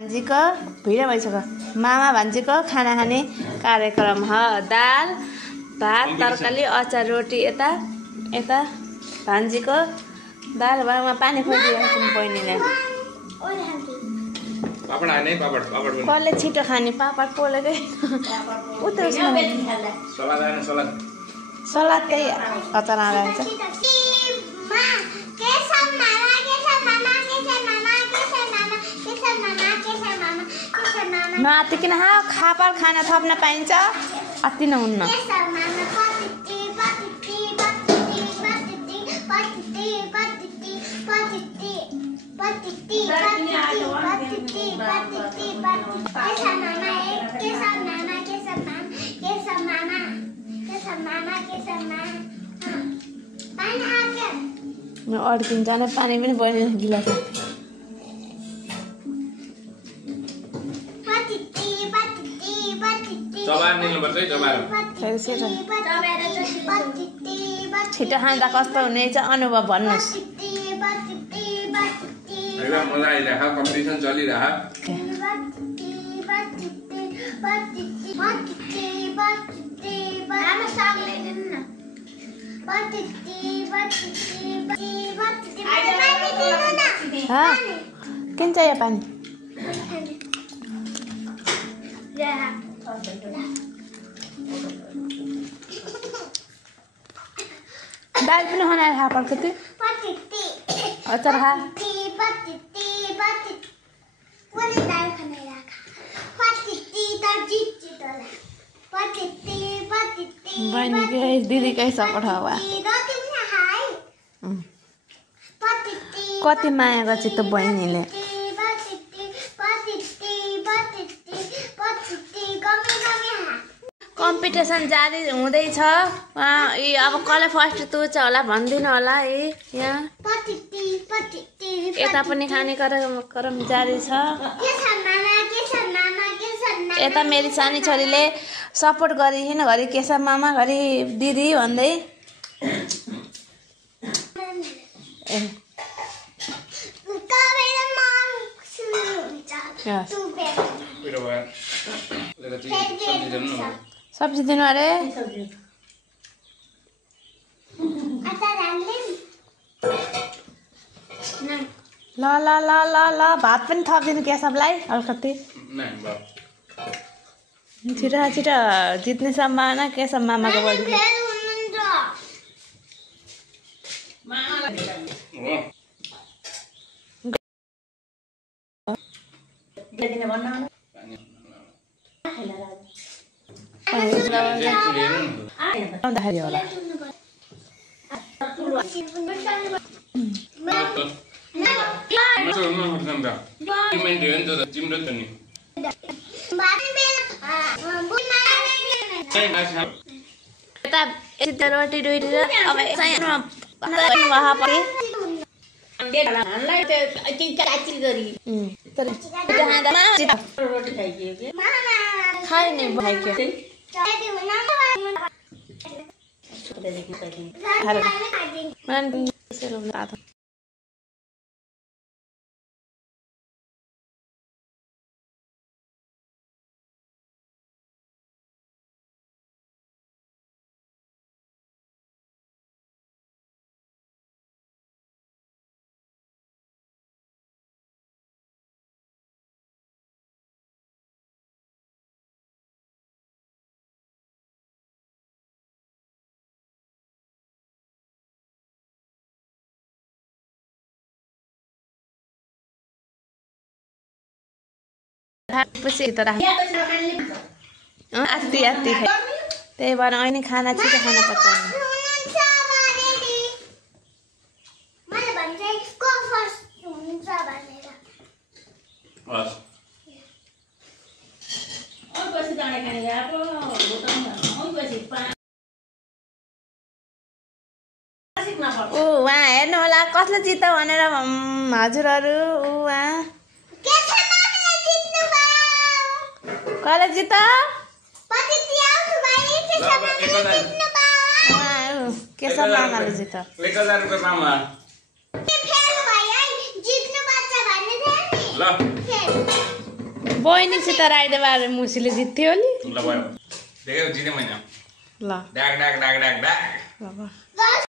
भान्जीको video भइसक्यो। मामा भान्जीको खाना खाने कार्यक्रम ह। दाल भात तरकारी अचार रोटी यता यता भान्जीको दाल भातमा पानी खोजिरहेको छु बहिनीले। पापड हाने पापड कसले छिटो खाने पापड पोलेकै उत्र सलाद हाने सलाद त्यही अचार हालेर हुन्छ। नआत्तिकिन खापर खाना थप्न पाइन्छ, अति नहुन्न। अड्किन्छ नै पानी पनि बहिनी गिलास छिटो खाँदा कस्तो हुनेछ अनुभव भन्नुहोस्। मजा आइरहेको कम्पिटिसन चलिरहेको। किन चाहियो पानी? दाल पनि खाना खा पर्छ अचार खा। बहिनीकै दिदीकै सपोर्ट हवा कति माया गर्छ त बहिनीले। कम्पिटिसन जारी हुँदैछ। अब कसले फर्स्ट तुर्छ होला भनिदिनु होला। यहाँ यता पनि खाने क्रम जारी छ। यता मेरी सानी छोरीले सपोर्ट गरिकन घरि केशव मामा घरि दिदी भन्दै सब्जी दिनु अरे। ल ल ल ल ल भात पनि थपिदिनु केशवलाई अलिकति। छिटो छिटो जित्ने सम्भावना केशव मामाको बढी। होला यता रोटी डुटी अब खाने भाइक्यो आत्ती आत्ती त्यही भएर अहिले खाना छिटो खाना पचाउनु। उहाँ हेर्नु होला कसले जित्छ भनेर हजुरहरू। उहाँ कसले जित्छ? केशव मामाले जित्छ। 1000 रुपैयाँ मामा ल बहिनीसित राइडे बारे मुसीले जित्थ्यो अलि ल भयो देखेको जितेँ मैले ल डाक डाक डाक डाक डाक ल